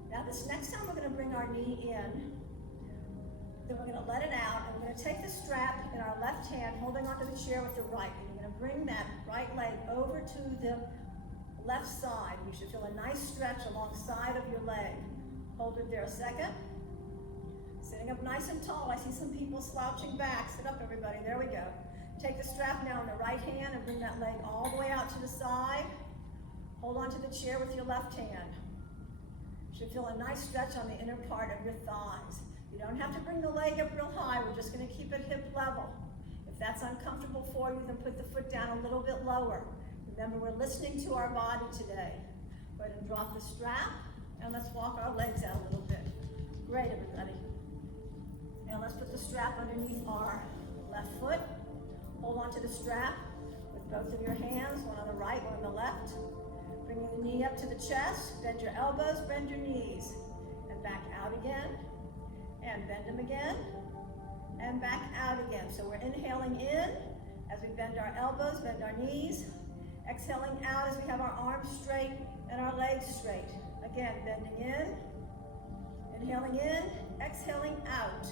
Now this next time we're going to bring our knee in, then we're going to let it out, and we're going to take the strap in our left hand, holding onto the chair with the right, and you're going to bring that right leg over to the left side. You should feel a nice stretch alongside of your leg. Hold it there a second. Sitting up nice and tall. I see some people slouching back. Sit up, everybody. There we go. Take the strap now in the right hand and bring that leg all the way out to the side. Hold on to the chair with your left hand. You should feel a nice stretch on the inner part of your thighs. You don't have to bring the leg up real high. We're just going to keep it hip level. If that's uncomfortable for you, then put the foot down a little bit lower. Remember, we're listening to our body today. Go ahead and drop the strap, and let's walk our legs out a little bit. Great, everybody. Now let's put the strap underneath our left foot. Hold on to the strap with both of your hands, one on the right, one on the left. Bringing the knee up to the chest, bend your elbows, bend your knees. And back out again, and bend them again, and back out again. So we're inhaling in as we bend our elbows, bend our knees. Exhaling out as we have our arms straight and our legs straight. Again, bending in, inhaling in, exhaling out.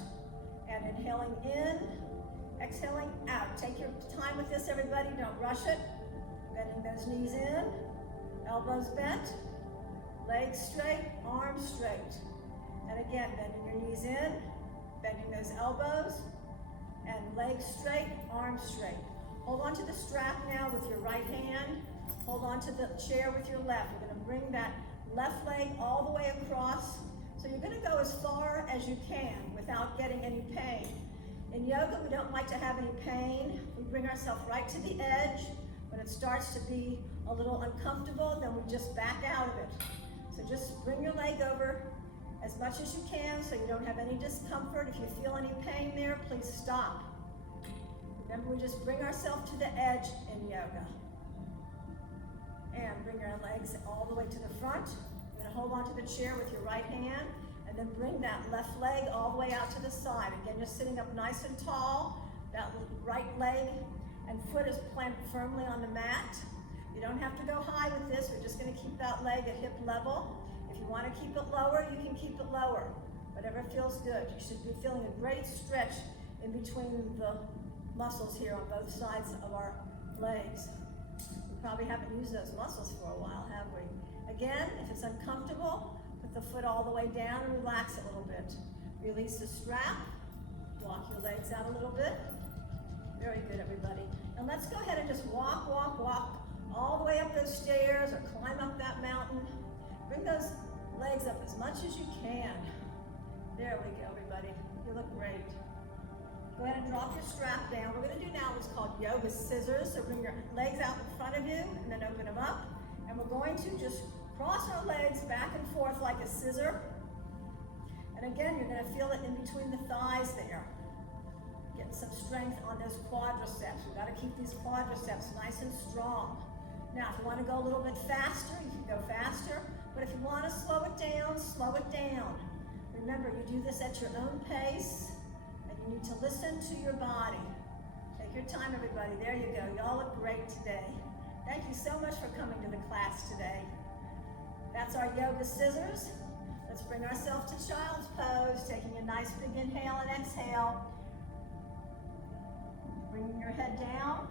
And inhaling in, exhaling out. Take your time with this, everybody. Don't rush it. Bending those knees in, elbows bent, legs straight, arms straight. And again, bending your knees in, bending those elbows, and legs straight, arms straight. Hold on to the strap now with your right hand. Hold on to the chair with your left. You're gonna bring that left leg all the way across. So you're gonna go as far as you can without getting any pain. In yoga, we don't like to have any pain. We bring ourselves right to the edge. When it starts to be a little uncomfortable, then we just back out of it. So just bring your leg over as much as you can so you don't have any discomfort. If you feel any pain there, please stop. Remember, we just bring ourselves to the edge in yoga. And bring our legs all the way to the front. You're gonna hold onto the chair with your right hand, and then bring that left leg all the way out to the side. Again, you're sitting up nice and tall. That right leg and foot is planted firmly on the mat. You don't have to go high with this. We're just gonna keep that leg at hip level. If you wanna keep it lower, you can keep it lower. Whatever feels good. You should be feeling a great stretch in between the muscles here on both sides of our legs. We probably haven't used those muscles for a while, have we? Again, if it's uncomfortable, put the foot all the way down and relax a little bit. Release the strap, walk your legs out a little bit. Very good, everybody. And let's go ahead and just walk, walk, walk all the way up those stairs or climb up that mountain. Bring those legs up as much as you can. There we go, everybody. You look great. Go ahead and drop your strap down. We're going to do now what's called yoga scissors. So bring your legs out in front of you and then open them up. And we're going to just cross our legs back and forth like a scissor. And again, you're going to feel it in between the thighs there. Getting some strength on those quadriceps. We've got to keep these quadriceps nice and strong. Now, if you want to go a little bit faster, you can go faster. But if you want to slow it down, slow it down. Remember, you do this at your own pace. You need to listen to your body. Take your time, everybody. There you go. Y'all look great today. Thank you so much for coming to the class today. That's our yoga scissors. Let's bring ourselves to child's pose, taking a nice big inhale and exhale. Bringing your head down.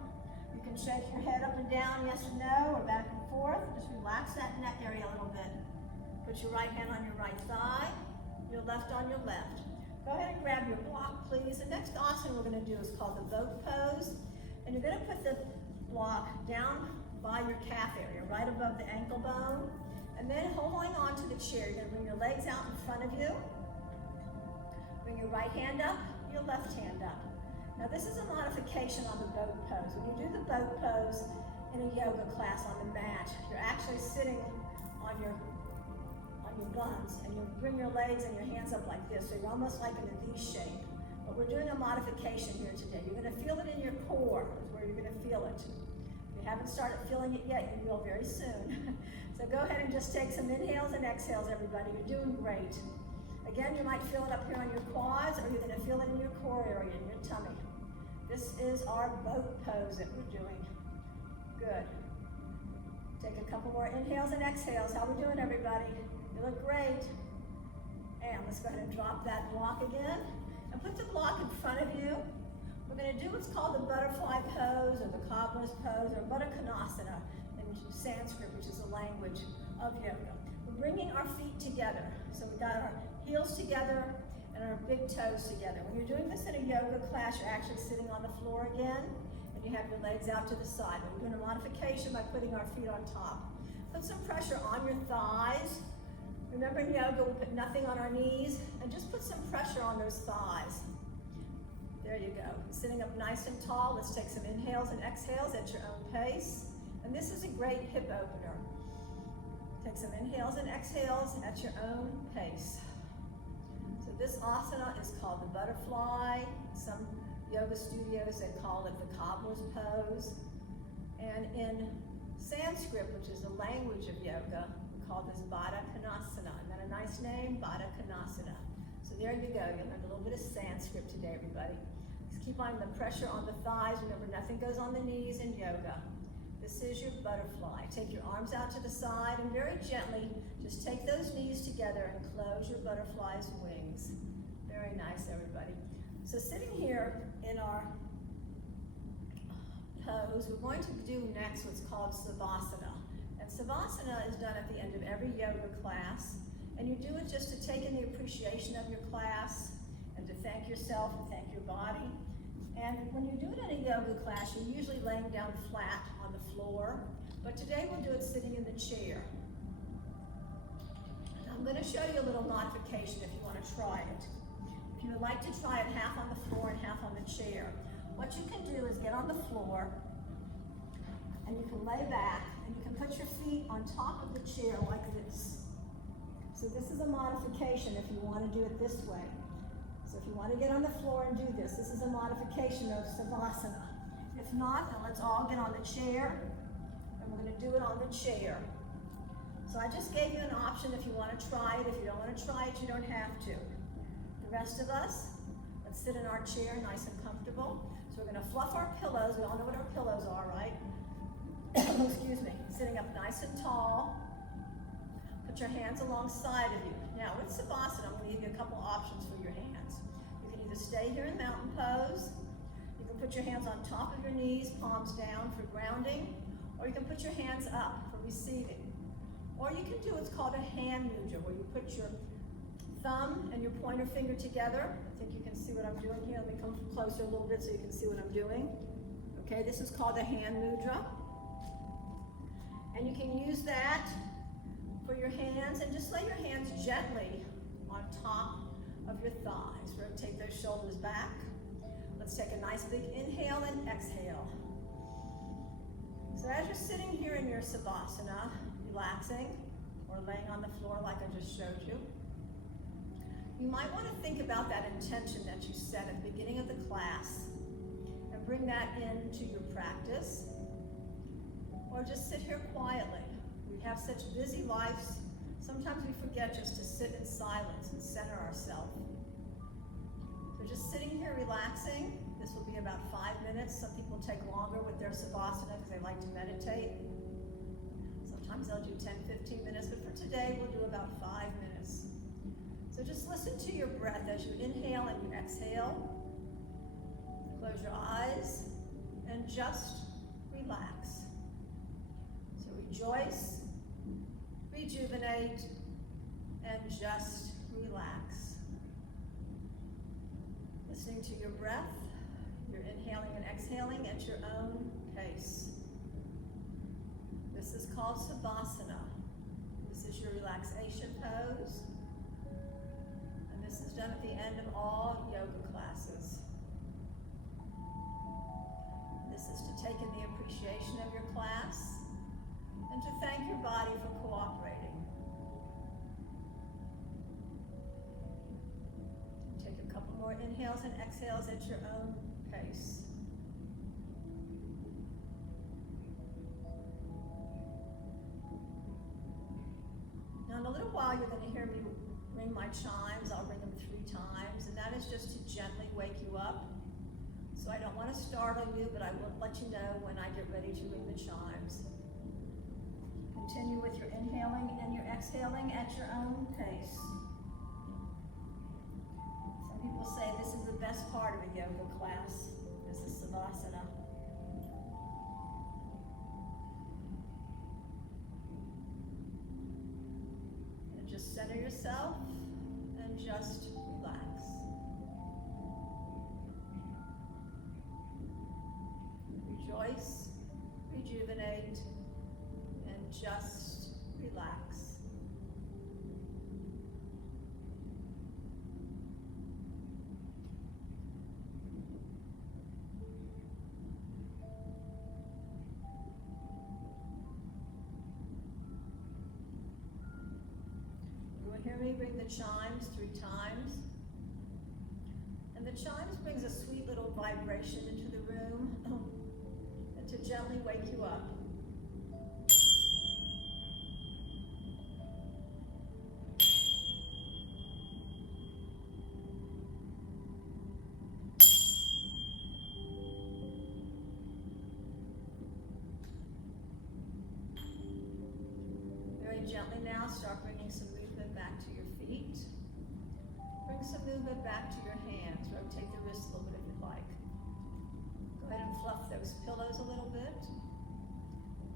You can shake your head up and down, yes or no, or back and forth. Just relax that neck area a little bit. Put your right hand on your right thigh, your left on your left. Go ahead and grab your block, please. The next asana we're going to do is called the boat pose. And you're going to put the block down by your calf area, right above the ankle bone. And then holding on to the chair, you're going to bring your legs out in front of you. Bring your right hand up, your left hand up. Now this is a modification on the boat pose. When you do the boat pose in a yoga class on the mat, you're actually sitting on your buns, and you bring your legs and your hands up like this, so you're almost like in a V shape. But we're doing a modification here today. You're going to feel it in your core, is where you're going to feel it. If you haven't started feeling it yet, you will very soon. So go ahead and just take some inhales and exhales, everybody. You're doing great. Again, you might feel it up here on your quads, or you're going to feel it in your core area, in your tummy. This is our boat pose that we're doing. Good. Take a couple more inhales and exhales. How we doing, everybody? You look great. And let's go ahead and drop that block again. And put the block in front of you. We're going to do what's called the butterfly pose, or the cobbler's pose, or Baddha Konasana in Sanskrit, which is the language of yoga. We're bringing our feet together. So we've got our heels together and our big toes together. When you're doing this in a yoga class, you're actually sitting on the floor again, and you have your legs out to the side. But we're doing a modification by putting our feet on top. Put some pressure on your thighs. Remember, in yoga, we put nothing on our knees, and just put some pressure on those thighs. There you go. Sitting up nice and tall. Let's take some inhales and exhales at your own pace. And this is a great hip opener. Take some inhales and exhales at your own pace. So this asana is called the butterfly. Some yoga studios, they call it the cobbler's pose. And in Sanskrit, which is the language of yoga, called this Baddha Konasana. Isn't that a nice name? Baddha Konasana. So there you go. You learned a little bit of Sanskrit today, everybody. Just keep on the pressure on the thighs. Remember, nothing goes on the knees in yoga. This is your butterfly. Take your arms out to the side and very gently just take those knees together and close your butterfly's wings. Very nice, everybody. So sitting here in our pose, we're going to do next what's called Savasana. And Savasana is done at the end of every yoga class. And you do it just to take in the appreciation of your class and to thank yourself and thank your body. And when you do it in a yoga class, you're usually laying down flat on the floor, but today we'll do it sitting in the chair. And I'm going to show you a little modification if you want to try it. If you would like to try it half on the floor and half on the chair, what you can do is get on the floor, and you can lay back, and you can put your feet on top of the chair like this. So this is a modification if you want to do it this way. So if you want to get on the floor and do this, this is a modification of Savasana. If not, then let's all get on the chair, and we're going to do it on the chair. So I just gave you an option if you want to try it. If you don't want to try it, you don't have to. The rest of us, let's sit in our chair nice and comfortable. So we're going to fluff our pillows. We all know what our pillows are, right? Excuse me. Sitting up nice and tall. Put your hands alongside of you. Now with Savasana, I'm going to give you a couple options for your hands. You can either stay here in mountain pose. You can put your hands on top of your knees, palms down for grounding. Or you can put your hands up for receiving. Or you can do what's called a hand mudra, where you put your thumb and your pointer finger together. I think you can see what I'm doing here. Let me come closer a little bit so you can see what I'm doing. Okay, this is called a hand mudra. And you can use that for your hands, and just lay your hands gently on top of your thighs. Rotate those shoulders back. Let's take a nice big inhale and exhale. So as you're sitting here in your Savasana, relaxing, or laying on the floor like I just showed you, you might want to think about that intention that you set at the beginning of the class and bring that into your practice, or just sit here quietly. We have such busy lives, sometimes we forget just to sit in silence and center ourselves. So just sitting here relaxing. This will be about 5 minutes. Some people take longer with their Savasana because they like to meditate. Sometimes they'll do 10, 15 minutes, but for today we'll do about 5 minutes. So just listen to your breath as you inhale and you exhale. Close your eyes and just relax. So rejoice, rejuvenate, and just relax. Listening to your breath, you're inhaling and exhaling at your own pace. This is called Savasana. This is your relaxation pose. And this is done at the end of all yoga classes. This is to take in the appreciation of your class and to thank your body for cooperating. Take a couple more inhales and exhales at your own pace. Now in a little while you're going to hear me ring my chimes. I'll ring them 3 times, and that is just to gently wake you up. So I don't want to startle you, but I will let you know when I get ready to ring the chimes. Continue with your inhaling and your exhaling at your own pace. Some people say this is the best part of a yoga class. This is Savasana. And just center yourself and just relax. Rejoice, rejuvenate, and just relax. You will hear me ring the chimes 3 times. And the chimes brings a sweet little vibration into the room and to gently wake you up. Very gently now, start bringing some movement back to your feet. Bring some movement back to your hands. Rotate the wrists a little bit if you'd like. Go ahead and fluff those pillows a little bit.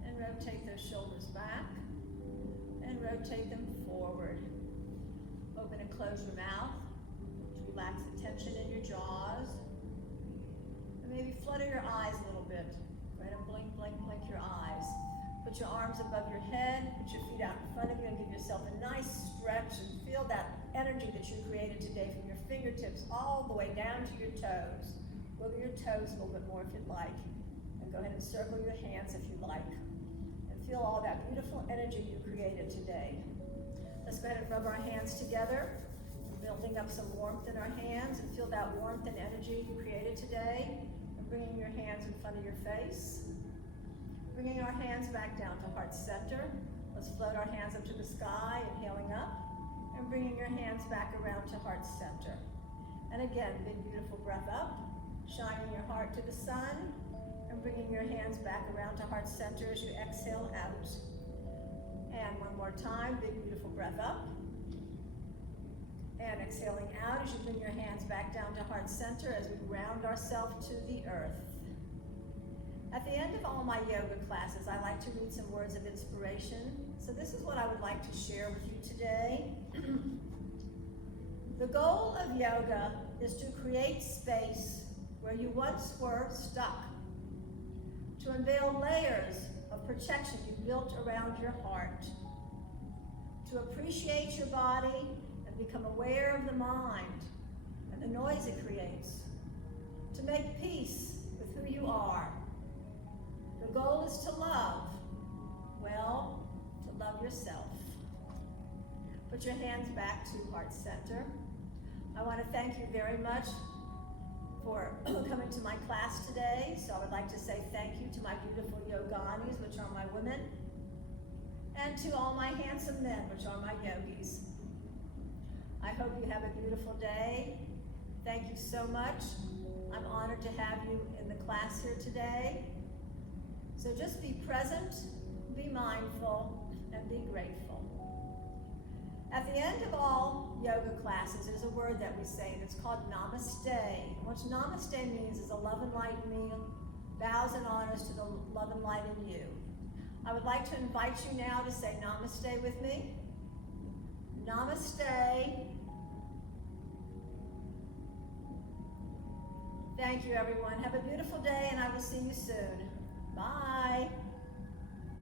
And rotate those shoulders back. And rotate them forward. close your mouth. Relax the tension in your jaws. And maybe flutter your eyes a little bit. Go ahead and blink, blink, blink your eyes. Put your arms above your head, put your feet out in front of you, and give yourself a nice stretch and feel that energy that you created today from your fingertips all the way down to your toes. Wiggle your toes a little bit more if you'd like. And go ahead and circle your hands if you like. And feel all that beautiful energy you created today. Let's go ahead and rub our hands together, building up some warmth in our hands, and feel that warmth and energy you created today. And bringing your hands in front of your face. Bringing our hands back down to heart center. Let's float our hands up to the sky, inhaling up, and bringing your hands back around to heart center. And again, big beautiful breath up, shining your heart to the sun, and bringing your hands back around to heart center as you exhale out. And one more time, big beautiful breath up. And exhaling out as you bring your hands back down to heart center as we ground ourselves to the earth. At the end of all my yoga classes, I like to read some words of inspiration. So this is what I would like to share with you today. The goal of yoga is to create space where you once were stuck, to unveil layers of protection you built around your heart, to appreciate your body and become aware of the mind and the noise it creates, to make peace with who you are. The goal is to love, well, to love yourself. Put your hands back to heart center. I want to thank you very much for coming to my class today. So I would like to say thank you to my beautiful yoganis, which are my women, and to all my handsome men, which are my yogis. I hope you have a beautiful day. Thank you so much. I'm honored to have you in the class here today. So just be present, be mindful, and be grateful. At the end of all yoga classes, there's a word that we say, and it's called namaste. And what namaste means is a love and light in me, bows and honors to the love and light in you. I would like to invite you now to say namaste with me. Namaste. Thank you, everyone. Have a beautiful day, and I will see you soon. Bye.